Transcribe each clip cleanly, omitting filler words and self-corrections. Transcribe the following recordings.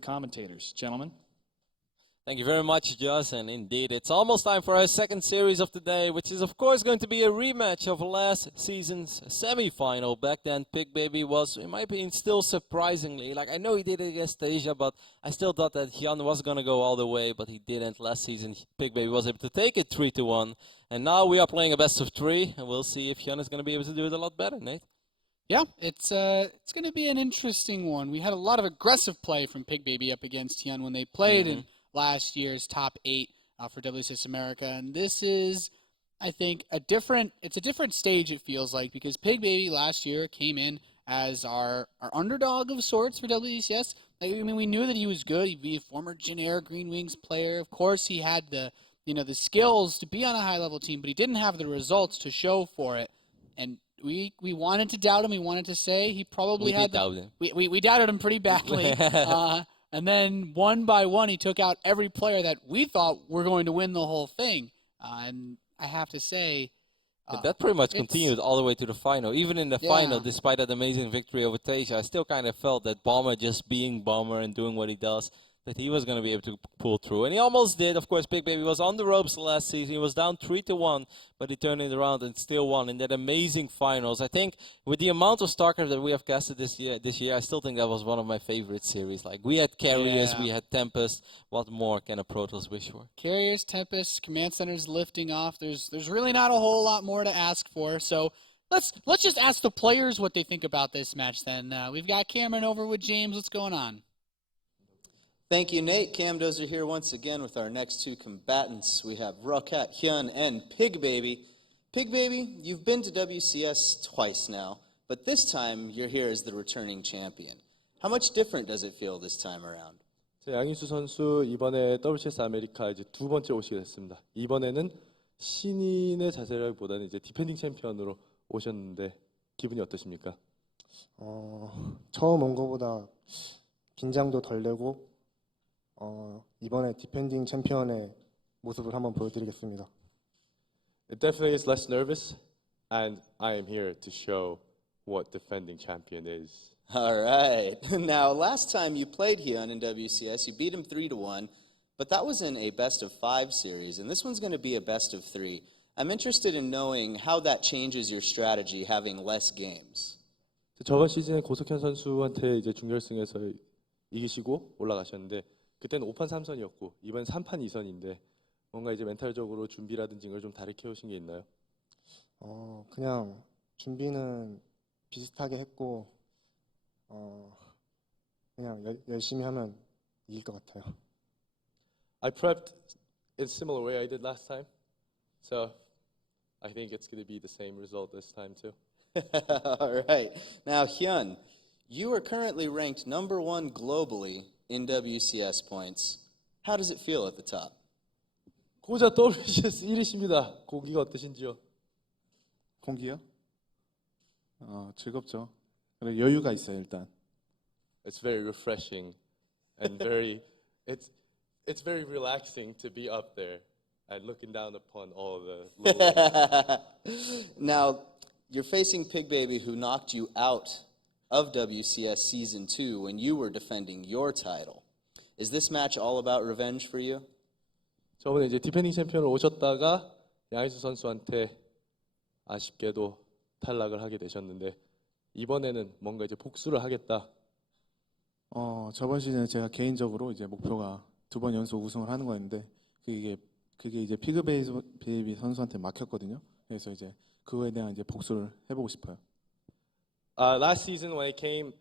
commentators. Gentlemen. Thank you very much, Joss, and indeed, it's almost time for our second series of the day, which is of course going to be a rematch of last season's semi-final. Back then, Pigbaby was, in my opinion, still surprisingly, like I know he did it against Asia, but I still thought that HyuN was going to go all the way, but he didn't. Last season, Pigbaby was able to take it 3-1, and now we are playing a best of 3, and we'll see if HyuN is going to be able to do it a lot better, Nate. Yeah, it's going to be an interesting one. We had a lot of aggressive play from Pigbaby up against HyuN when they played in last year's top 8 for WCS America, and this is, I think, it's a different stage, it feels like, because Pigbaby last year came in as our underdog of sorts for WCS. Like, I mean, we knew that he was good. He'd be a former Jin Air Green Wings player. Of course, he had the skills to be on a high-level team, but he didn't have the results to show for it, and we wanted to doubt him. We wanted to say he probably we doubted him pretty badly. And then one by one, he took out every player that we thought were going to win the whole thing. And I have to say, but that pretty much continued all the way to the final. Even in the final, despite that amazing victory over Asia, I still kind of felt that Bomber just being Bomber and doing what he does, that he was going to be able to pull through. And he almost did. Of course, Pigbaby was on the ropes last season. He was down 3-1, but he turned it around and still won in that amazing finals. I think with the amount of StarCraft that we have casted this year, I still think that was one of my favorite series. Like, we had Carriers, we had Tempest. What more can a Protoss wish for? Carriers, Tempest, Command Centers lifting off. There's really not a whole lot more to ask for. So let's just ask the players what they think about this match then. We've got Cameron over with James. What's going on? Thank you, Nate. Cam Dozer here once again with our next two combatants. We have Ro16, HyuN, and Pigbaby. Pigbaby, you've been to WCS twice now, but this time you're here as the returning champion. How much different does it feel this time around? 양희수 선수 이번에 WCS 아메리카 이제 두 번째 오시게 됐습니다. 이번에는 신인의 자세라기보다는 이제 디펜딩 챔피언으로 오셨는데 기분이 어떠십니까? 처음 온 거보다 긴장도 덜 되고 이번에 디펜딩 챔피언의 모습을 한번 보여드리겠습니다. It definitely is less nervous, and I am here to show what defending champion is. All right. Now, last time you played HyuN in WCS, you beat him 3-1, but that was in a best-of-5 series, and this one's going to be a best-of-3. I'm interested in knowing how that changes your strategy having less games. 저번 시즌에 고석현 선수한테 이제 준결승에서 이기시고 올라가셨는데 그때는 5판 3선이었고 이번 3판 2선인데 뭔가 이제 멘탈적으로 준비라든지 이걸 좀 다르게 해오신 게 있나요? 그냥 준비는 비슷하게 했고 그냥 열심히 하면 이길 것 같아요. I prepped in a similar way I did last time, so I think it's going to be the same result this time too. All right. Now, HyuN, you are currently ranked #1 globally in WCS points. How does it feel at the top? 고자 WCS 1위십니다. 공기가 어떠신지요? 공기요? 즐겁죠. 그리고 여유가 있어요, 일단. It's very refreshing and it's very relaxing to be up there and looking down upon all the little Now, you're facing Pigbaby, who knocked you out of WCS Season 2 when you were defending your title. Is this match all about revenge for you? 저번에 이제 디펜딩 챔피언으로 오셨다가 양희수 선수한테 아쉽게도 탈락을 하게 되셨는데 이번에는 뭔가 이제 복수를 하겠다. 저번 시즌에 제가 개인적으로 이제 목표가 2번 연속 우승을 하는 거였는데 그게 이제 피그베이비 선수한테 막혔거든요. 그래서 이제 그거에 대한 이제 복수를 해보고 싶어요. Last season when I came,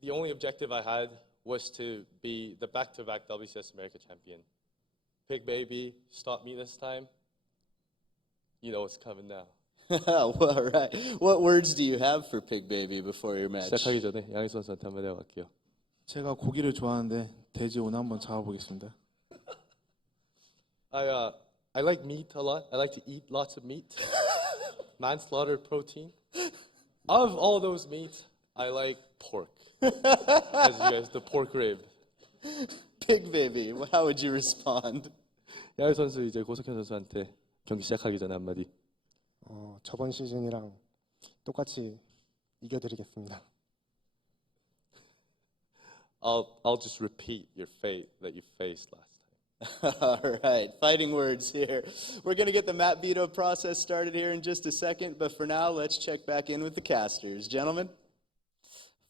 the only objective I had was to be the back-to-back WCS America champion. Pigbaby stopped me this time. You know what's coming now. Well, right. What words do you have for Pigbaby before your match? 시작하기 전에 양희수 선수한테 한번 해볼게요. 제가 고기를 좋아하는데 돼지 오늘 한번 잡아보겠습니다. I like meat a lot. I like to eat lots of meat. Manslaughter protein. Of all those meats, I like pork. As you guys, the pork rib. Pigbaby, how would you respond? 양희 선수 이제 고석현 선수한테 경기 시작하기 전에 한마디. 저번 시즌이랑 똑같이 이겨드리겠습니다. I'll just repeat your fate that you faced last time. All right, fighting words here. We're going to get the map veto process started here in just a second, but for now, let's check back in with the casters. Gentlemen?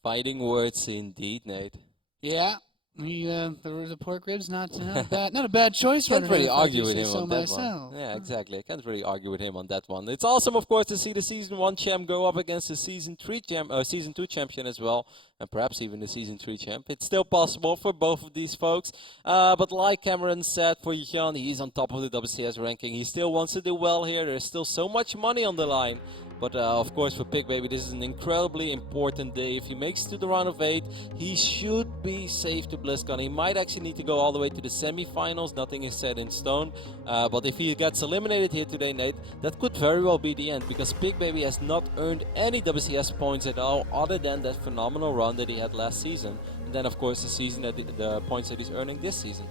Fighting words indeed, Nate. Yeah, the pork ribs not a bad choice. Can't running really in, if I argue do with say him so on that myself. one. Yeah, exactly. I can't really argue with him on that one. It's awesome, of course, to see the Season 1 champ go up against the Season 2 champion as well, and perhaps even the Season 3 champ. It's still possible for both of these folks. But like Cameron said, for HyuN, he's on top of the WCS ranking. He still wants to do well here. There's still so much money on the line. But of course, for Pigbaby, this is an incredibly important day. If he makes it to the round of 8, he should be safe to BlizzCon. He might actually need to go all the way to the semifinals. Nothing is set in stone. But if he gets eliminated here today, Nate, that could very well be the end, because Pigbaby has not earned any WCS points at all, other than that phenomenal run that he had last season. And then, of course, the points that he's earning this season.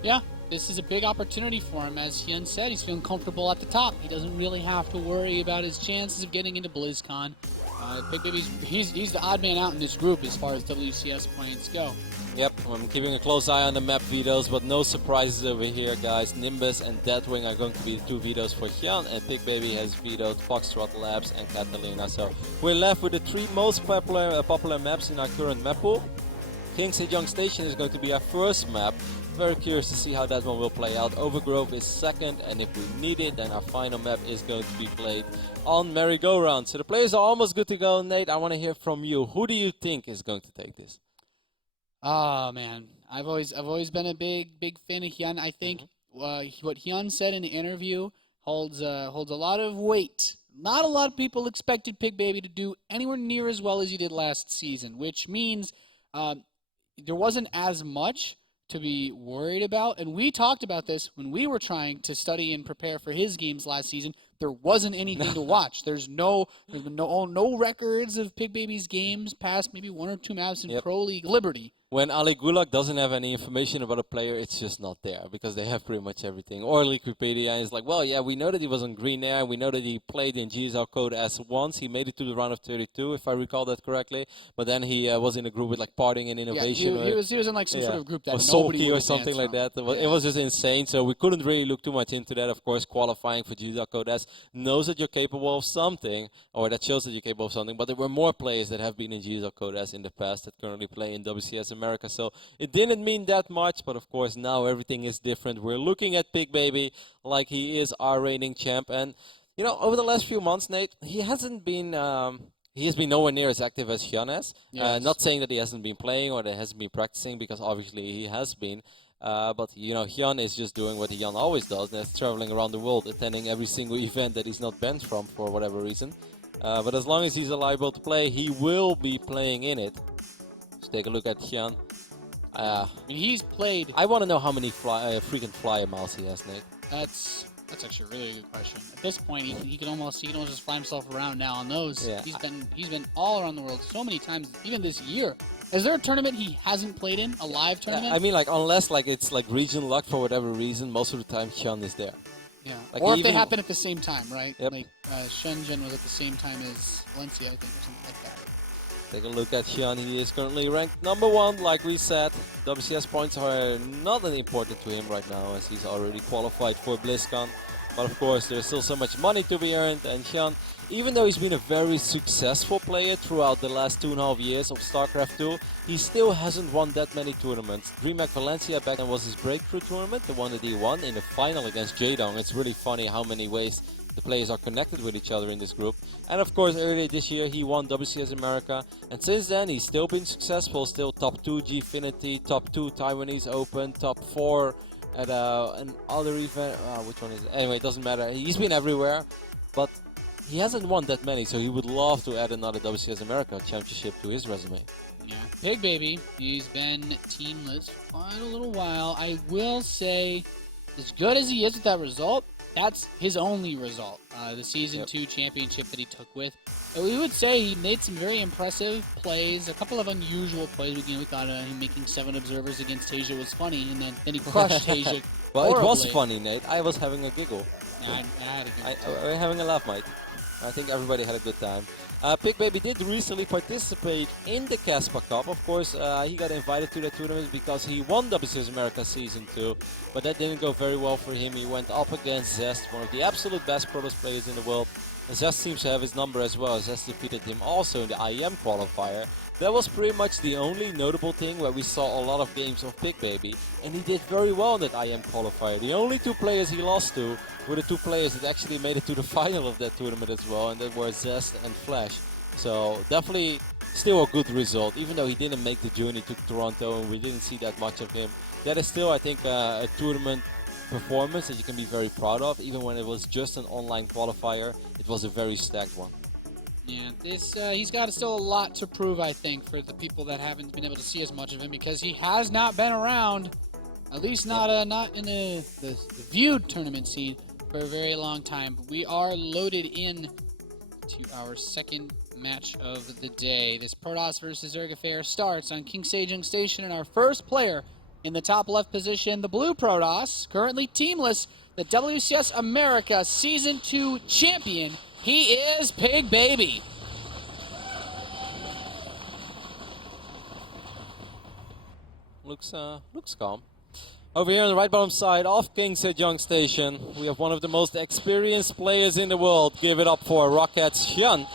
Yeah, this is a big opportunity for him. As HyuN said, he's feeling comfortable at the top. He doesn't really have to worry about his chances of getting into BlizzCon. Pigbaby's he's the odd man out in this group as far as WCS points go. Yep, I'm keeping a close eye on the map vetoes, but no surprises over here, guys. Nimbus and Deathwing are going to be the 2 vetoes for HyuN, and Pigbaby has vetoed Foxtrot Labs and Catalina. So we're left with the 3 most popular maps in our current map pool. King Sejong Station is going to be our first map. Very curious to see how that one will play out. Overgrove is second, and if we need it, then our final map is going to be played on Merry-Go-Round. So the players are almost good to go. Nate, I want to hear from you. Who do you think is going to take this? Oh man, I've always been a big fan of HyuN. I think what HyuN said in the interview holds a lot of weight. Not a lot of people expected Pigbaby to do anywhere near as well as he did last season, which means there wasn't as much to be worried about. And we talked about this when we were trying to study and prepare for his games last season. There wasn't anything to watch. There's no records of Pigbaby's games past maybe 1 or 2 maps in Pro League Liberty. When Ali Gulag doesn't have any information about a player, it's just not there, because they have pretty much everything. Or Wikipedia is like, well, yeah, we know that he was on Green Air, we know that he played in GSL Code S once, he made it to the round of 32, if I recall that correctly, but then he was in a group with like Parting and Innovation. Yeah, he was in like some sort of group that or nobody Sulky would or something like that. It was just insane, so we couldn't really look too much into that. Of course, qualifying for GSL Code S knows that you're capable of something, or that shows that you're capable of something, but there were more players that have been in GSL Code S in the past that currently play in WCS America, so it didn't mean that much, but of course now everything is different. We're looking at Pigbaby like he is our reigning champ, and you know, over the last few months, Nate, he has been nowhere near as active as HyuN has. Yes. Not saying that he hasn't been playing or that he hasn't been practicing, because obviously he has been. But you know, HyuN is just doing what HyuN always does, and that's traveling around the world, attending every single event that he's not banned from for whatever reason. But as long as he's liable to play, he will be playing in it. Let's take a look at HyuN. He's played. I want to know how many freaking flyer miles he has, Nate. That's actually a really good question. At this point, he can almost just fly himself around now on those. Yeah. He's been all around the world so many times, even this year. Is there a tournament he hasn't played in? A live tournament? I mean, like, unless like it's like region luck for whatever reason, most of the time HyuN is there. Yeah. Like, or if they even- happen at the same time, right? Yep. Like Shenzhen was at the same time as Valencia, I think, or something like that. Take a look at HyuN. He is currently ranked #1, like we said. WCS points are not that important to him right now, as he's already qualified for BlizzCon. But of course, there's still so much money to be earned, and HyuN, even though he's been a very successful player throughout the last 2.5 years of StarCraft 2, he still hasn't won that many tournaments. DreamHack Valencia back then was his breakthrough tournament, the one that he won in the final against Jaedong. It's really funny how many ways the players are connected with each other in this group. And of course, earlier this year he won WCS America, and since then he's still been successful, still top 2 Gfinity, top 2 Taiwanese Open, top 4 at another event. Which one is it? Anyway, it doesn't matter. He's been everywhere, but he hasn't won that many, so he would love to add another WCS America championship to his resume. Yeah. Pigbaby, he's been teamless for quite a little while. I will say, as good as he is with that result, that's his only result, the Season 2 championship that he took with. We would say he made some very impressive plays, a couple of unusual plays. We thought him making 7 observers against Tasia was funny, and then he crushed Tasia. Well, it was horribly. funny, Nate. I was having a giggle. Yeah, I had a good We're having a laugh, mate. I think everybody had a good time. Pigbaby did recently participate in the Caspa Cup. Of course, he got invited to the tournament because he won WCS America Season 2, but that didn't go very well for him. He went up against Zest, one of the absolute best Protoss players in the world. And Zest seems to have his number as well. Zest defeated him also in the IEM qualifier. That was pretty much the only notable thing where we saw a lot of games of Pigbaby, and he did very well in that IEM qualifier. The only two players he lost to were the two players that actually made it to the final of that tournament as well, and that were Zest and Flash. So definitely still a good result, even though he didn't make the journey to Toronto and we didn't see that much of him. That is still, I think, a tournament performance that you can be very proud of. Even when it was just an online qualifier, it was a very stacked one. Yeah, he's got still a lot to prove, I think, for the people that haven't been able to see as much of him, because he has not been around, at least not in the viewed tournament scene, for a very long time. But we are loaded in to our second match of the day. This Protoss versus Zerg affair starts on King Sejong Station, and our first player in the top left position, the blue Protoss, currently teamless, the WCS America Season 2 champion. He is Pigbaby. Looks calm. Over here on the right bottom side of King Sejong Station, we have one of the most experienced players in the world. Give it up for Rocket's HyuN.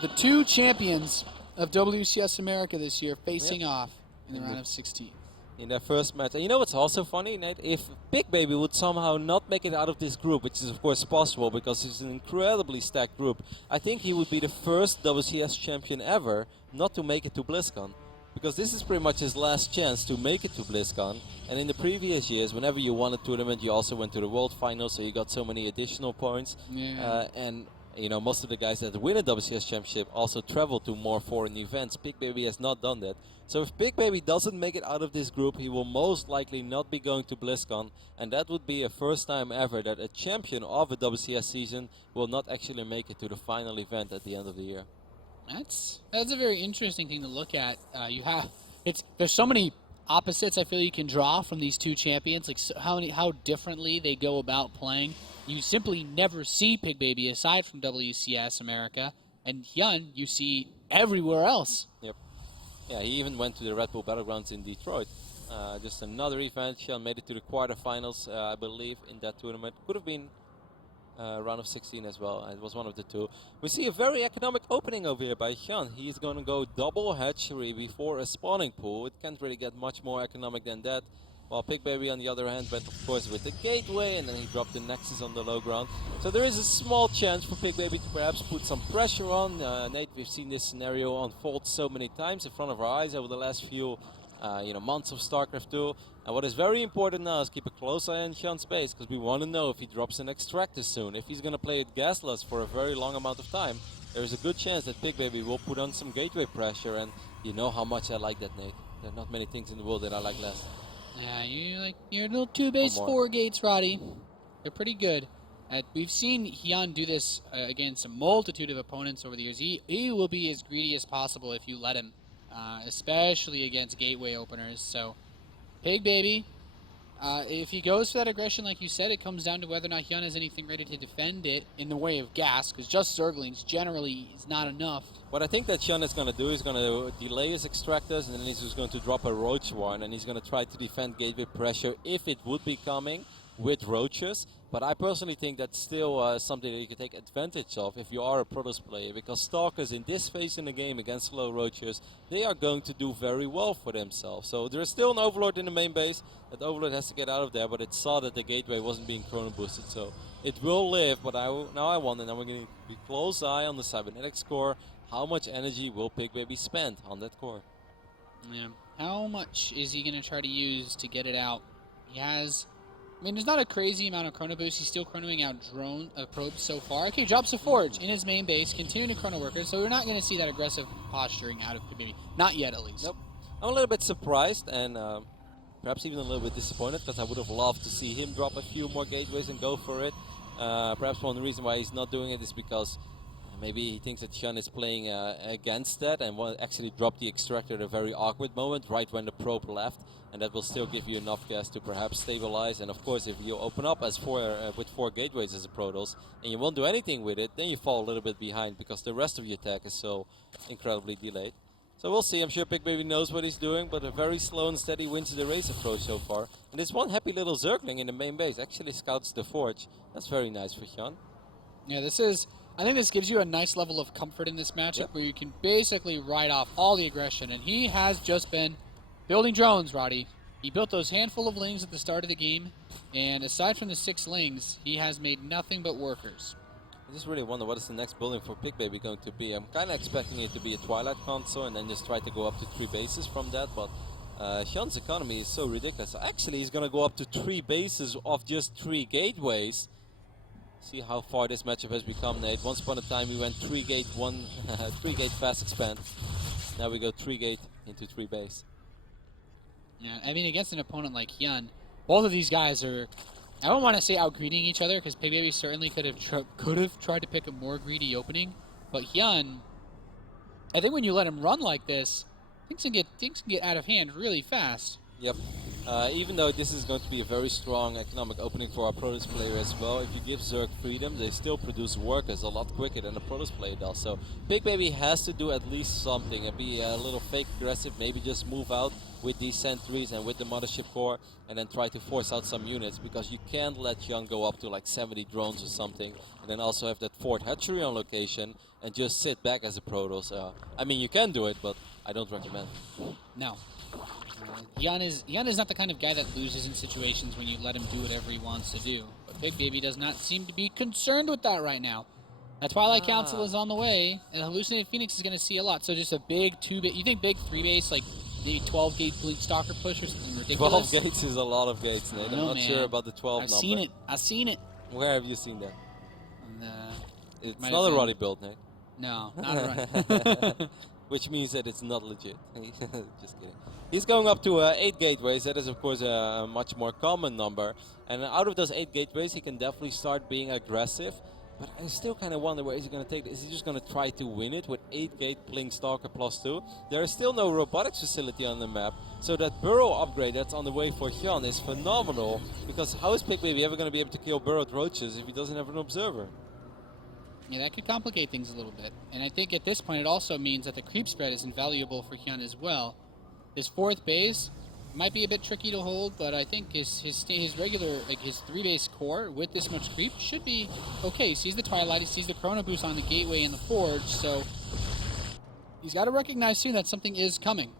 The two champions of WCS America this year facing off in the round of 16. In their first match. And you know what's also funny, Nate? If Pigbaby would somehow not make it out of this group, which is of course possible because it's an incredibly stacked group, I think he would be the first WCS champion ever not to make it to BlizzCon. Because this is pretty much his last chance to make it to BlizzCon. And in the previous years, whenever you won a tournament, you also went to the World Finals, so you got so many additional points. Yeah. And you know, most of the guys that win a WCS championship also travel to more foreign events. Pigbaby has not done that. So if Pigbaby doesn't make it out of this group, he will most likely not be going to BlizzCon. And that would be a first time ever that a champion of a WCS season will not actually make it to the final event at the end of the year. That's a very interesting thing to look at. There's so many opposites I feel you can draw from these two champions, like how differently they go about playing. You simply never see Pigbaby aside from WCS America, and HyuN you see everywhere else. Yep. Yeah, he even went to the Red Bull Battlegrounds in Detroit. Just another event. HyuN made it to the quarterfinals, I believe, in that tournament. Could have been round of 16 as well. It was one of the two. We see a very economic opening over here by HyuN. He's going to go double hatchery before a spawning pool. It can't really get much more economic than that. While Pigbaby, on the other hand, went, of course, with the gateway, and then he dropped the Nexus on the low ground. So there is a small chance for Pigbaby to perhaps put some pressure on. Nate, we've seen this scenario unfold so many times in front of our eyes over the last few months of StarCraft 2. And what is very important now is keep a close eye on HyuN's base, because we want to know if he drops an Extractor soon. If he's going to play it gasless for a very long amount of time, there's a good chance that Pigbaby will put on some gateway pressure, and you know how much I like that, Nate. There are not many things in the world that I like less. Yeah, you like your little 2-base 4 gates, Roddy. They're pretty good. We've seen HyuN do this against a multitude of opponents over the years. He will be as greedy as possible if you let him, especially against gateway openers. So, Pigbaby, if he goes for that aggression, like you said, it comes down to whether or not HyuN has anything ready to defend it in the way of gas, because just Zerglings generally is not enough. What I think that HyuN is going to do is going to delay his Extractors, and then he's just going to drop a Roach one, and he's going to try to defend gateway pressure if it would be coming with Roaches. But I personally think that's still something that you can take advantage of if you are a Protoss player, because Stalkers in this phase in the game against slow Roaches, they are going to do very well for themselves. So there is still an Overlord in the main base. That Overlord has to get out of there, but it saw that the gateway wasn't being chrono boosted, so it will live. But now I wonder, now we're going to be close eye on the Cybernetics core. How much energy will Pigbaby spend on that core? Yeah. How much is he going to try to use to get it out? He has... I mean, there's not a crazy amount of chrono boost. He's still chronoing out probes so far. Okay, drops a Forge in his main base, continuing to chrono workers, so we're not going to see that aggressive posturing out of Pigbaby. Not yet, at least. Nope. I'm a little bit surprised and perhaps even a little bit disappointed, because I would have loved to see him drop a few more gateways and go for it. Perhaps one reason why he's not doing it is because Maybe he thinks that HyuN is playing against that and will actually drop the extractor at a very awkward moment, right when the probe left, and that will still give you enough gas to perhaps stabilize. And of course, if you open up as with 4 gateways as a Protoss, and you won't do anything with it, then you fall a little bit behind because the rest of your attack is so incredibly delayed. So we'll see. I'm sure Pigbaby knows what he's doing, but a very slow and steady wins the race approach so far. And this one happy little Zergling in the main base actually scouts the Forge. That's very nice for HyuN. Yeah, I think this gives you a nice level of comfort in this matchup where you can basically ride off all the aggression. And he has just been building drones, Roddy. He built those handful of lings at the start of the game, and aside from the 6 lings, he has made nothing but workers. I just really wonder what is the next building for Pigbaby going to be. I'm kind of expecting it to be a Twilight console and then just try to go up to 3 bases from that, but HyuN's economy is so ridiculous. Actually, he's going to go up to 3 bases of just 3 gateways. See how far this matchup has become, Nate. Once upon a time we went 3 gate, 3 gate fast expand. Now we go 3 gate into 3 base. Yeah, I mean, against an opponent like HyuN, both of these guys are, I don't want to say out-greeding each other, because Pigbaby certainly could have tried to pick a more greedy opening, but HyuN, I think when you let him run like this, things can get out of hand really fast. Yep. Even though this is going to be a very strong economic opening for our Protoss player as well, if you give Zerg freedom, they still produce workers a lot quicker than a Protoss player does. So Pigbaby has to do at least something and be a little fake aggressive, maybe just move out with these sentries and with the Mothership Core and then try to force out some units, because you can't let HyuN go up to like 70 drones or something and then also have that Fort Hatchery on location and just sit back as a Protoss. I mean, you can do it, but I don't recommend. No. HyuN is not the kind of guy that loses in situations when you let him do whatever he wants to do. But Pigbaby does not seem to be concerned with that right now. That Twilight Council is on the way, and Hallucinated Phoenix is going to see a lot. So just a big 2-base, you think big 3-base, like maybe 12 gate Blink Stalker push or something ridiculous? 12 gates is a lot of gates, Nate. I'm not sure about the 12 number. I've seen it. Where have you seen that? It's might not have a been- Roddy build, Nate. No, not a run. Which means that it's not legit. Just kidding. He's going up to 8 gateways. That is, of course, a much more common number. And out of those 8 gateways, he can definitely start being aggressive. But I still kind of wonder, where is he going to take this? Is he just going to try to win it with 8 gate Blink Stalker +2? There is still no robotics facility on the map. So that burrow upgrade that's on the way for HyuN is phenomenal. Because how is Pigbaby ever going to be able to kill burrowed roaches if he doesn't have an observer? Yeah, that could complicate things a little bit. And I think at this point it also means that the creep spread is invaluable for HyuN as well. His 4th base might be a bit tricky to hold, but I think his regular, like his 3-base core with this much creep should be okay. He sees the Twilight, he sees the Chrono Boost on the Gateway and the Forge, so he's got to recognize soon that something is coming.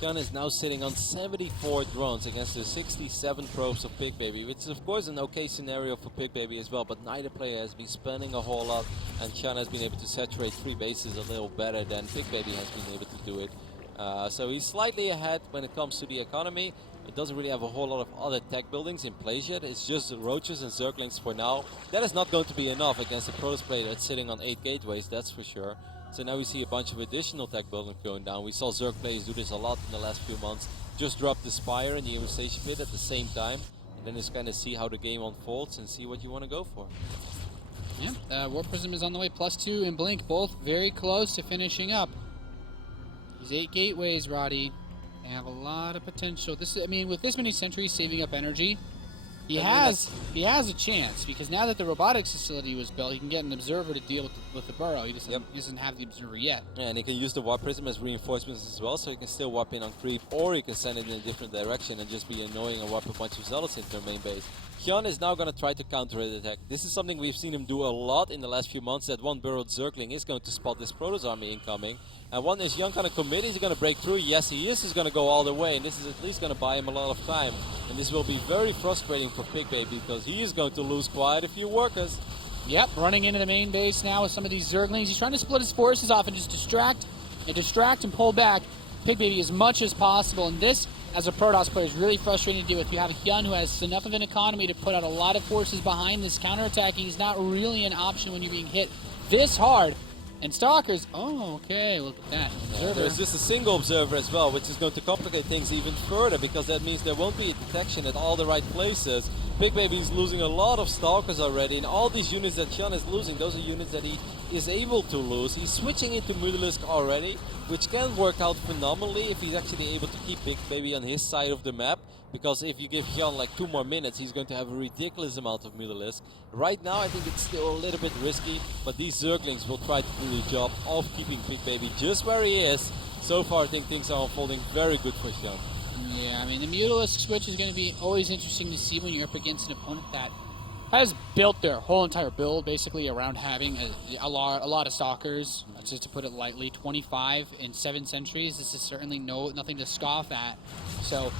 HyuN is now sitting on 74 drones against the 67 probes of Pigbaby, which is of course an okay scenario for Pigbaby as well, but neither player has been spending a whole lot, and HyuN has been able to saturate 3 bases a little better than Pigbaby has been able to do it. So he's slightly ahead when it comes to the economy. It doesn't really have a whole lot of other tech buildings in place yet. It's just the Roaches and Zerglings for now. That is not going to be enough against a Protoss player that's sitting on 8 gateways, that's for sure. So now we see a bunch of additional tech buildings going down. We saw Zerg players do this a lot in the last few months. Just drop the Spire and the Ionization Pit at the same time. And then just kind of see how the game unfolds and see what you want to go for. Yeah, Warp Prism is on the way. +2 and Blink, both very close to finishing up. These 8 gateways, Roddy, they have a lot of potential. This is, I mean, with this many sentries saving up energy, he has a chance, because now that the robotics facility was built, he can get an observer to deal with the burrow. He doesn't have the observer yet. Yeah, and he can use the Warp Prism as reinforcements as well, so he can still warp in on creep, or he can send it in a different direction and just be annoying and warp a bunch of Zealots into their main base. HyuN is now going to try to counter the attack. This is something we've seen him do a lot in the last few months, that one burrowed Zergling is going to spot this Protoss army incoming. And one is HyuN going to commit? Is he going to break through? Yes, he is. He's going to go all the way, and this is at least going to buy him a lot of time. And this will be very frustrating for Pigbaby, because he is going to lose quite a few workers. Yep, running into the main base now with some of these Zerglings. He's trying to split his forces off and just distract and pull back Pigbaby as much as possible. And this, as a Protoss player, is really frustrating to deal with. You have HyuN who has enough of an economy to put out a lot of forces behind this counterattacking. He's not really an option when you're being hit this hard. And Stalkers, oh, okay, look at that. Observer. There's just a single observer as well, which is going to complicate things even further, because that means there won't be a detection at all the right places. Pigbaby's losing a lot of Stalkers already, and all these units that HyuN is losing, those are units that he is able to lose. He's switching into Mutalisk already, which can work out phenomenally if he's actually able to keep Pigbaby on his side of the map. Because if you give HyuN like 2 more minutes, he's going to have a ridiculous amount of Mutalisk. Right now, I think it's still a little bit risky, but these Zerglings will try to do the job of keeping Pigbaby just where he is. So far, I think things are unfolding very good for HyuN. Yeah, I mean, the Mutalisk switch is going to be always interesting to see when you're up against an opponent that has built their whole entire build basically around having a lot of Stalkers, just to put it lightly. 25 in 7 centuries. This is certainly nothing to scoff at. So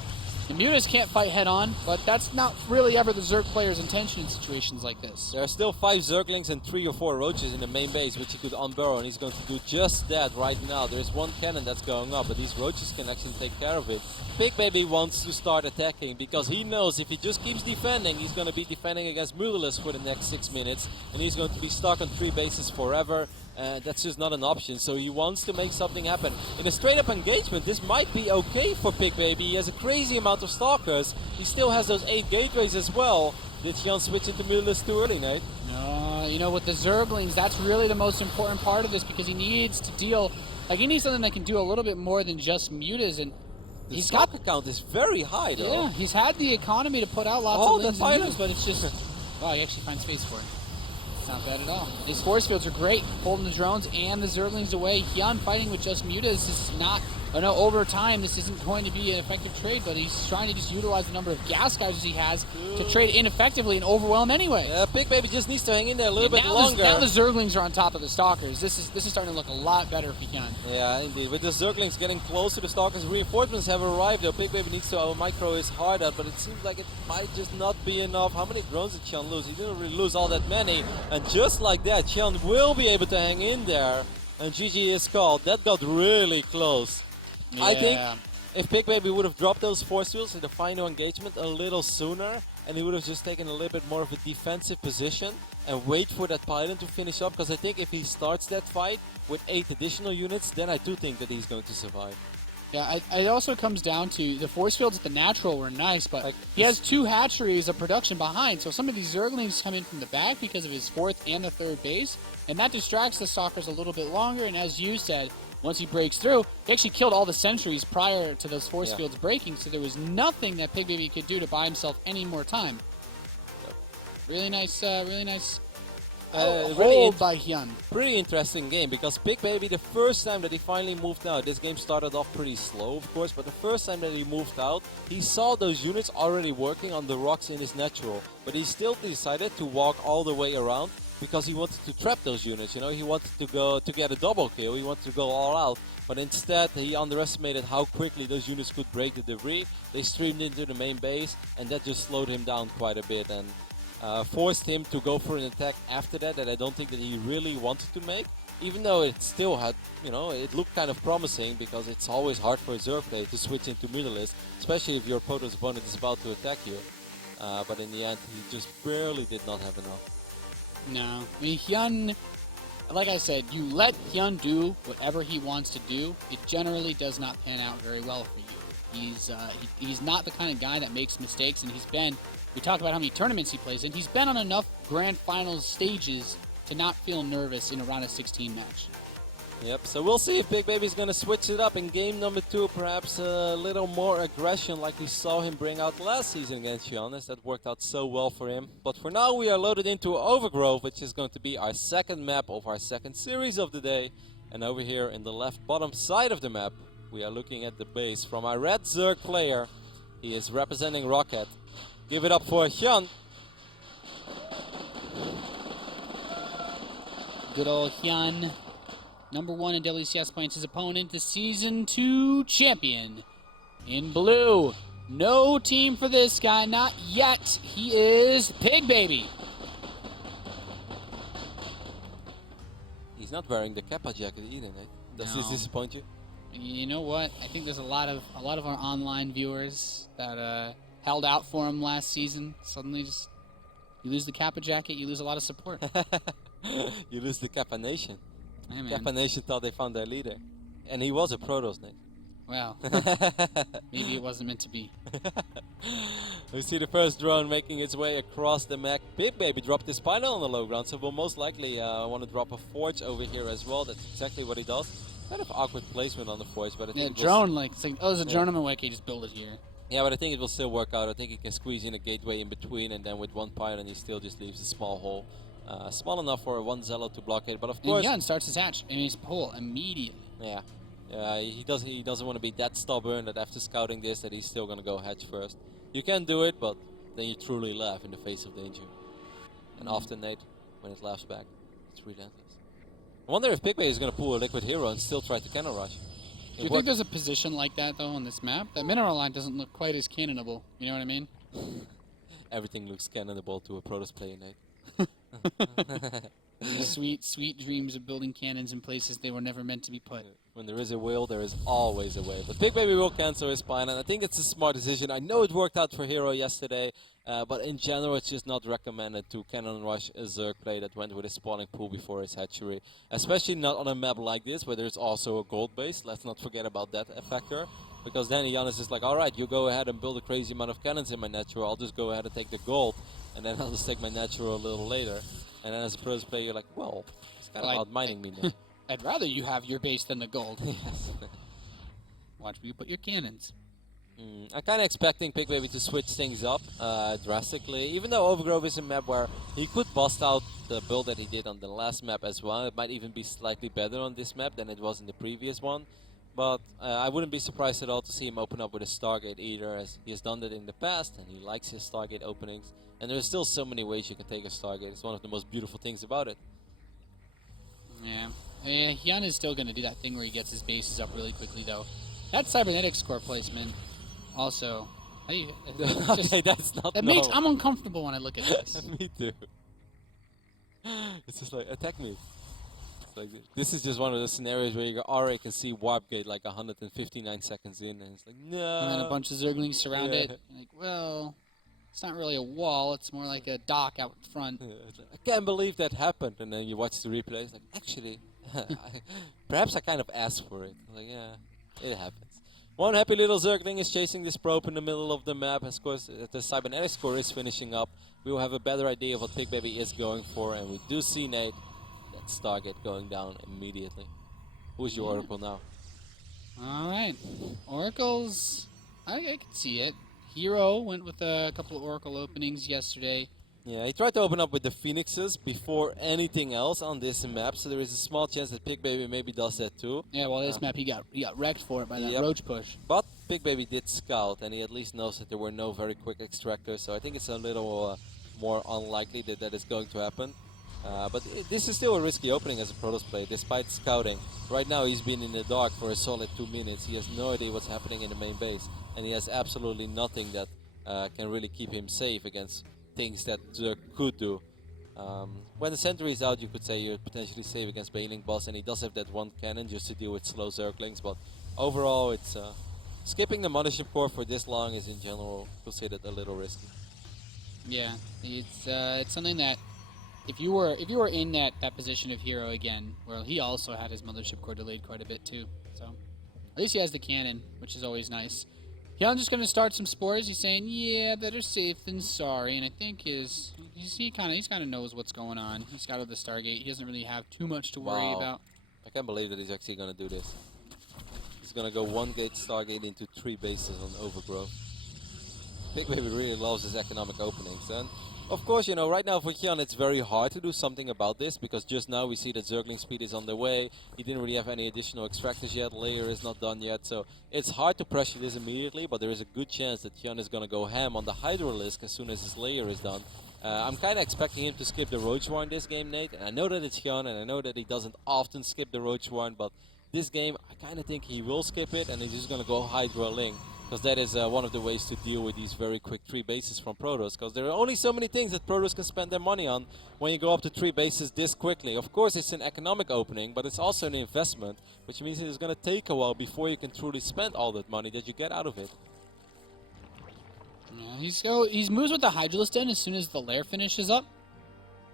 the Mutas can't fight head-on, but that's not really ever the Zerg player's intention in situations like this. There are still 5 Zerglings and 3 or 4 Roaches in the main base, which he could unburrow, and he's going to do just that right now. There's 1 cannon that's going up, but these Roaches can actually take care of it. Pigbaby wants to start attacking because he knows if he just keeps defending, he's going to be defending against Mutalisk for the next 6 minutes, and he's going to be stuck on 3 bases forever. That's just not an option, so he wants to make something happen. In a straight-up engagement, this might be okay for Pigbaby. He has a crazy amount of Stalkers. He still has those 8 gateways as well. Did HyuN switch into Mutalisk too early, Nate? No, you know, with the Zerglings, that's really the most important part of this because he needs to deal, like he needs something that can do a little bit more than just Mutas, and The he's Stalker count is very high though. Yeah, he's had the economy to put out lots Oh, of that Lins and pilot. Mutas, but it's just, wow, you actually find space for it. It's not bad at all. These force fields are great, holding the drones and the Zerglings away. HyuN fighting with just Mutas is not, I know over time this isn't going to be an effective trade, but he's trying to just utilize the number of gas guys he has to trade ineffectively and overwhelm anyway. Pigbaby just needs to hang in there a little bit now longer. Now the Zerglings are on top of the Stalkers. This is starting to look a lot better for HyuN. Yeah, indeed. With the Zerglings getting close to the Stalkers, reinforcements have arrived though. Pigbaby needs to micro his heart out, but it seems like it might just not be enough. How many drones did HyuN lose? He didn't really lose all that many. And just like that, HyuN will be able to hang in there. And GG is called. That got really close. I think Yeah. if Pigbaby would have dropped those force fields in the final engagement a little sooner, and he would have just taken a little bit more of a defensive position and wait for that pylon to finish up, because I think if he starts that fight with 8 additional units, then I do think that he's going to survive. Yeah, it also comes down to the force fields at the natural were nice, but Like he has 2 hatcheries of production behind, so some of these Zerglings come in from the back because of his 4th and the 3rd base, and that distracts the Stalkers a little bit longer, and as you said, once he breaks through, he actually killed all the sentries prior to those force fields breaking, so there was nothing that Pigbaby could do to buy himself any more time. Really nice hold by HyuN. Pretty interesting game, because Pigbaby, the first time that he finally moved out, this game started off pretty slow, of course, but the first time that he moved out, he saw those units already working on the rocks in his natural, but he still decided to walk all the way around because he wanted to trap those units. You know, he wanted to go to get a double kill, he wanted to go all out, but instead he underestimated how quickly those units could break the debris. They streamed into the main base, and that just slowed him down quite a bit, and forced him to go for an attack after that I don't think that he really wanted to make, even though it still had, you know, it looked kind of promising, because it's always hard for a Zerg player to switch into Mutalisk, especially if your opponent's opponent is about to attack you. But in the end, he just barely did not have enough. No, I mean, HyuN, like I said, you let HyuN do whatever he wants to do, it generally does not pan out very well for you. He's not the kind of guy that makes mistakes, and we talk about how many tournaments he plays in, he's been on enough grand finals stages to not feel nervous in a round of 16 match. Yep, so we'll see if Pigbaby's going to switch it up in game number 2, perhaps a little more aggression like we saw him bring out last season against HyuN, as that worked out so well for him. But for now, we are loaded into Overgrowth, which is going to be our second map of our second series of the day. And over here in the left bottom side of the map, we are looking at the base from our red Zerg player. He is representing Rocket. Give it up for HyuN. Good old HyuN. Number 1 in WCS points. His opponent, the Season 2 champion in blue. No team for this guy, not yet. He is Pigbaby. He's not wearing the Kappa jacket either, Nate. Does this No. disappoint you? You know what? I think there's a lot of our online viewers that held out for him last season. Suddenly, just you lose the Kappa jacket, you lose a lot of support. You lose the Kappa Nation. Hey, man. Kappa Nation thought they found their leader. And he was a Protoss, Nate. Well, maybe it wasn't meant to be. We see the first drone making its way across the map. Pigbaby dropped his Spinal on the low ground, so we'll most likely want to drop a Forge over here as well. That's exactly what he does. Kind of awkward placement on the Forge, but I think it drone, like, it's like, oh, there's a drone Yeah. on my way, okay, just build it here. Yeah, but I think it will still work out. I think he can squeeze in a gateway in between, and then with one pylon, he still just leaves a small hole. Small enough for one Zello to block it, but of And course... HyuN starts his hatch, and he's pull immediately. Yeah. He doesn't want to be that stubborn that after scouting this that he's still going to go hatch first. You can do it, but then you truly laugh in the face of danger. And often, Nate, when it laughs back, it's relentless. I wonder if Pigbaby is going to pull a Liquid Hero and still try to cannon rush. Do you think there's a position like that, though, on this map? That mineral line doesn't look quite as cannonable. You know what I mean? Everything looks cannonable to a Protoss player, Nate. Sweet, sweet dreams of building cannons in places they were never meant to be put. When there is a will, there is always a way. But Pigbaby will cancel his spine, and I think it's a smart decision. I know it worked out for Hero yesterday, but in general, it's just not recommended to cannon rush a Zerg play that went with his spawning pool before his hatchery. Especially not on a map like this, where there's also a gold base. Let's not forget about that factor. Because then HyuN is just like, alright, you go ahead and build a crazy amount of cannons in my natural, I'll just go ahead and take the gold, and then I'll just take my natural a little later. And then as a Protoss player, you're like, well, it's kind of out-mining me now. I'd rather you have your base than the gold. Yes. Watch where you put your cannons. I'm kind of expecting Pigbaby to switch things up drastically. Even though Overgrowth is a map where he could bust out the build that he did on the last map as well. It might even be slightly better on this map than it was in the previous one. But I wouldn't be surprised at all to see him open up with a Stargate either, as he has done that in the past, and he likes his Stargate openings. And there's still so many ways you can take a Stargate. It's one of the most beautiful things about it. Yeah. HyuN is still going to do that thing where he gets his bases up really quickly, though. That Cybernetics core placement, also... Okay, that's not That makes I'm uncomfortable when I look at this. Me too. It's just like, attack me. Like, this is just one of the scenarios where your RA can see Warp Gate like 159 seconds in, and it's like, no. And then a bunch of Zerglings surround it. You're like, well, it's not really a wall, it's more like a dock out front. Yeah, it's like, I can't believe that happened. And then you watch the replay, it's like, actually, perhaps I kind of asked for it. Like, yeah, it happens. One happy little Zergling is chasing this probe in the middle of the map. Of course, the Cybernetics core is finishing up. We will have a better idea of what Pigbaby is going for, and we do see Nate. Stargate going down immediately. Who's your Oracle now? Alright. Oracles, I can see it. Hero went with a couple of Oracle openings yesterday. Yeah, he tried to open up with the Phoenixes before anything else on this map, so there is a small chance that Pigbaby maybe does that too. Yeah, well, this map he got wrecked for it by that Roach push. But Pigbaby did scout, and he at least knows that there were no very quick extractors, so I think it's a little more unlikely that is going to happen. But this is still a risky opening as a Protoss player, despite scouting. Right now he's been in the dark for a solid 2 minutes. He has no idea what's happening in the main base. And he has absolutely nothing that can really keep him safe against things that Zerg could do. When the sentry is out, you could say you're potentially safe against Bailing Boss, and he does have that one cannon just to deal with slow Zerglings. But overall, it's skipping the Mothership Core for this long is in general considered a little risky. Yeah, it's something that if you were in that position of Hero again, well, he also had his Mothership Core delayed quite a bit too. So at least he has the cannon, which is always nice. HyuN's just gonna start some spores. He's saying, "Yeah, better safe than sorry," and I think he kind of knows what's going on. He's got the Stargate. He doesn't really have too much to worry about. I can't believe that he's actually gonna do this. He's gonna go 1 gate Stargate into 3 bases on Overgrowth. Pigbaby really loves his economic openings, and of course, you know, right now for HyuN it's very hard to do something about this, because just now we see that Zergling speed is on the way. He didn't really have any additional extractors yet, layer is not done yet, so it's hard to pressure this immediately, but there is a good chance that HyuN is going to go ham on the Hydralisk as soon as his layer is done. I'm kind of expecting him to skip the Roach Warren this game, Nate, and I know that it's HyuN, and I know that he doesn't often skip the Roach Warren, but this game I kind of think he will skip it, and he's just going to go Hydra Ling. Because that is one of the ways to deal with these very quick 3 bases from Protoss. Because there are only so many things that Protoss can spend their money on when you go up to 3 bases this quickly. Of course, it's an economic opening, but it's also an investment, which means it's going to take a while before you can truly spend all that money that you get out of it. Yeah, he moves with the Hydralisk den as soon as the lair finishes up.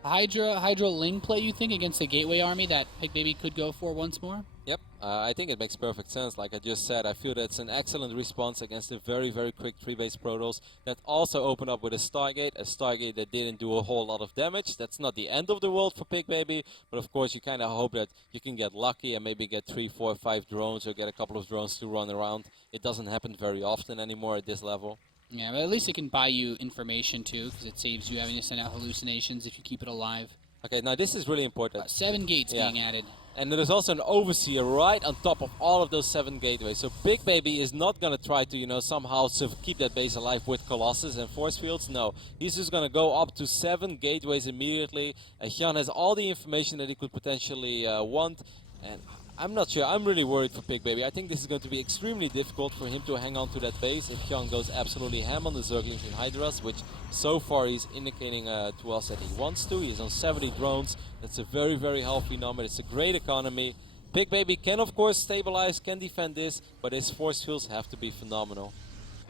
Hydra Ling play, you think, against the Gateway army that Pigbaby could go for once more? Yep, I think it makes perfect sense. Like I just said, I feel that's an excellent response against the very, very quick 3-base Protoss that also opened up with a Stargate that didn't do a whole lot of damage. That's not the end of the world for Pigbaby, but of course you kind of hope that you can get lucky and maybe get 3, 4, 5 drones or get a couple of drones to run around. It doesn't happen very often anymore at this level. Yeah, but at least it can buy you information too, because it saves you having to send out hallucinations if you keep it alive. Okay, now this is really important. 7 gates Yeah. being added. And there's also an overseer right on top of all of those 7 gateways. So Pigbaby is not going to try to, somehow keep that base alive with Colossus and force fields. No, he's just going to go up to 7 gateways immediately. HyuN has all the information that he could potentially want. And I'm not sure. I'm really worried for Pigbaby. I think this is going to be extremely difficult for him to hang on to that base if HyuN goes absolutely ham on the Zerglings and Hydras, which so far he's indicating to us that he wants to. He's on 70 drones. That's a very, very healthy number. It's a great economy. Pigbaby can, of course, stabilize, can defend this, but his force fields have to be phenomenal.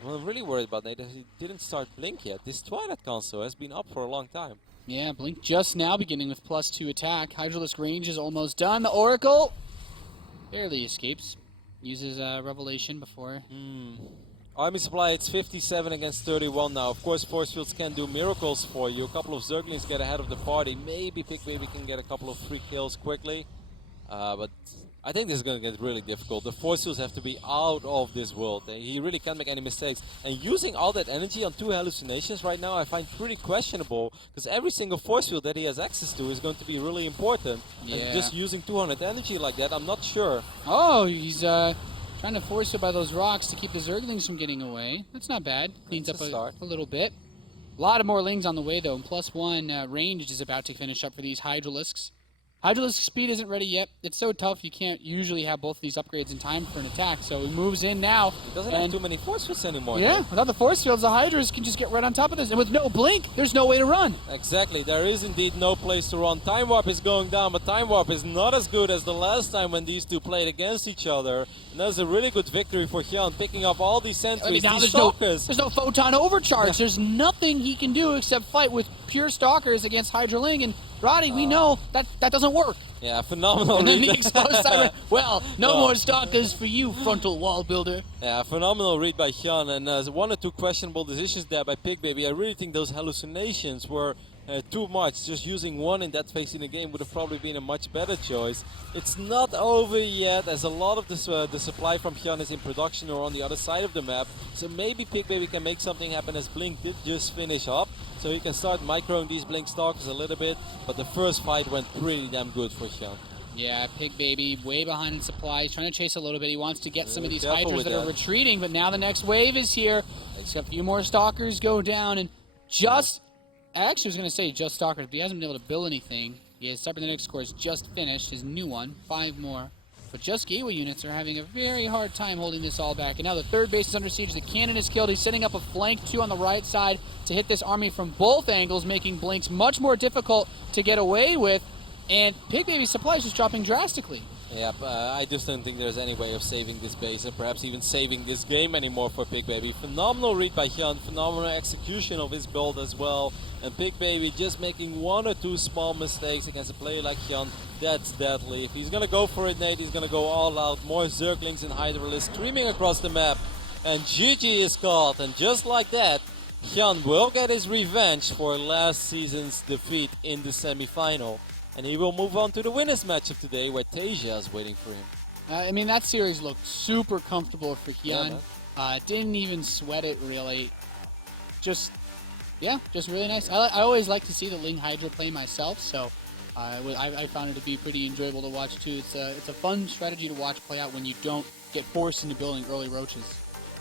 What I'm really worried about, Nate, that he didn't start Blink yet. This Twilight console has been up for a long time. Yeah, Blink just now beginning with +2 attack. Hydralisk range is almost done. The Oracle barely escapes. Uses Revelation before. Army supply, it's 57 against 31 now. Of course, force fields can do miracles for you. A couple of Zerglings get ahead of the party. Maybe Pigbaby can get a couple of free kills quickly. But I think this is going to get really difficult. The force fields have to be out of this world. He really can't make any mistakes. And using all that energy on 2 hallucinations right now, I find pretty questionable. Because every single force field that he has access to is going to be really important. Yeah. And just using 200 energy like that, I'm not sure. Oh, he's trying to force it by those rocks to keep the Zerglings from getting away. That's not bad. Cleans That's up a start. a little bit. A lot of more Lings on the way, though. And +1 range is about to finish up for these Hydralisks. Hydralisk speed isn't ready yet. It's so tough. You can't usually have both of these upgrades in time for an attack. So he moves in now. He doesn't have too many force fields anymore. Yeah, Nate. without the force fields, the Hydras can just get right on top of this. And with no Blink, there's no way to run. Exactly, there is indeed no place to run. Time Warp is going down, but Time Warp is not as good as the last time when these two played against each other. And that's a really good victory for HyuN, picking up all these sentries, now these there's no stalkers. photon overcharge. There's nothing he can do except fight with pure stalkers against Hydraling. And Roddy, we know that doesn't work. Yeah, phenomenal. And then read. the exposed siren. Well, no more stalkers for you, frontal wall builder. Yeah, phenomenal read by HyuN, and 1 or 2 questionable decisions there by Pigbaby. I really think those hallucinations were too much. Just using 1 in that phase in the game would have probably been a much better choice. It's not over yet, as a lot of the supply from HyuN is in production or on the other side of the map. So maybe Pigbaby can make something happen, as Blink did just finish up. So he can start microing these Blink stalkers a little bit, but the first fight went pretty damn good for HyuN. Yeah, Pigbaby way behind in supply. He's trying to chase a little bit. He wants to get some of these Careful Hydras with that are that. retreating, but now the next wave is here. A few more stalkers go down, and just... Actually, I was going to say just stalkers, but he hasn't been able to build anything. His cybernetics core is just finished, his new one, 5 more. But just gateway units are having a very hard time holding this all back. And now the third base is under siege. The cannon is killed. He's setting up a flank 2 on the right side to hit this army from both angles, making Blinks much more difficult to get away with. And Pigbaby's supply is just dropping drastically. Yeah, I just don't think there's any way of saving this base and perhaps even saving this game anymore for Pigbaby. Phenomenal read by HyuN, phenomenal execution of his build as well. And Pigbaby just making 1 or 2 small mistakes against a player like HyuN, that's deadly. If he's gonna go for it, Nate, he's gonna go all out. More Zerglings and Hydralisk streaming across the map. And GG is called, and just like that, HyuN will get his revenge for last season's defeat in the semi-final. And he will move on to the winners match of today, where Tasia is waiting for him. I mean, that series looked super comfortable for HyuN. Didn't even sweat it, really. Just really nice. I always like to see the Ling Hydra play myself, so I found it to be pretty enjoyable to watch, too. It's a fun strategy to watch play out when you don't get forced into building early roaches.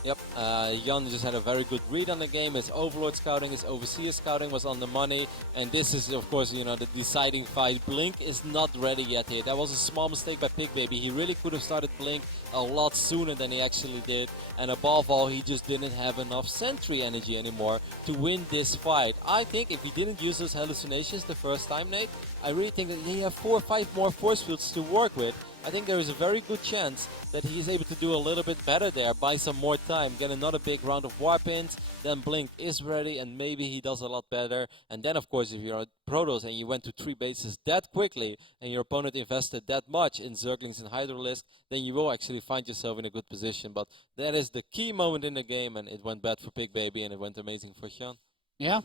Yep, HyuN just had a very good read on the game. His Overlord scouting, his Overseer scouting was on the money. And this is, of course, the deciding fight. Blink is not ready yet here. That was a small mistake by Pigbaby. He really could have started Blink a lot sooner than he actually did. And above all, he just didn't have enough sentry energy anymore to win this fight. I think if he didn't use those hallucinations the first time, Nate, I really think that he have 4 or 5 more force fields to work with. I think there is a very good chance that he's able to do a little bit better there, buy some more time, get another big round of warp-ins, then Blink is ready, and maybe he does a lot better. And then, of course, if you're Protoss and you went to 3 bases that quickly, and your opponent invested that much in Zerglings and Hydralisk, then you will actually find yourself in a good position. But that is the key moment in the game, and it went bad for Pigbaby, and it went amazing for HyuN. Yeah,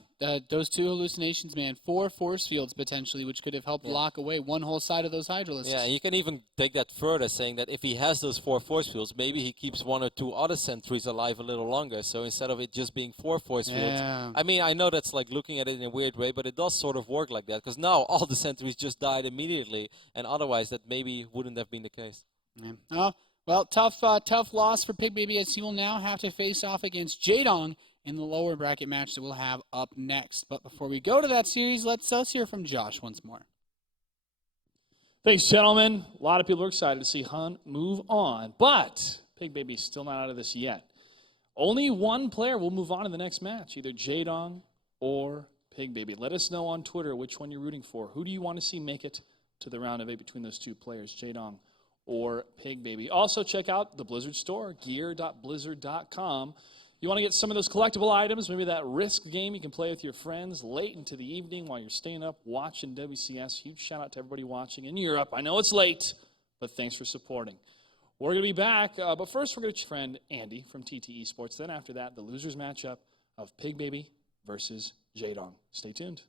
those 2 hallucinations, man. 4 force fields potentially, which could have helped lock away one whole side of those Hydralisks. Yeah, and you can even take that further, saying that if he has those 4 force fields, maybe he keeps 1 or 2 other sentries alive a little longer. So instead of it just being 4 force fields, I mean, I know that's like looking at it in a weird way, but it does sort of work like that, because now all the sentries just died immediately, and otherwise that maybe wouldn't have been the case. Yeah. Well, tough loss for Pigbaby, as he will now have to face off against Jaedong in the lower bracket match that we'll have up next. But before we go to that series, let's hear from Josh once more. Thanks, gentlemen. A lot of people are excited to see HyuN move on, but Pigbaby's still not out of this yet. Only one player will move on in the next match, either Jaedong or Pigbaby. Let us know on Twitter which one you're rooting for. Who do you want to see make it to the round of 8 between those 2 players, Jaedong or Pigbaby? Also, check out the Blizzard store, gear.blizzard.com. You want to get some of those collectible items, maybe that Risk game you can play with your friends late into the evening while you're staying up watching WCS. Huge shout out to everybody watching in Europe. I know it's late, but thanks for supporting. We're going to be back, but first we're going to friend Andy from TT Esports. Then after that, the losers matchup of Pigbaby versus Jaedong. Stay tuned.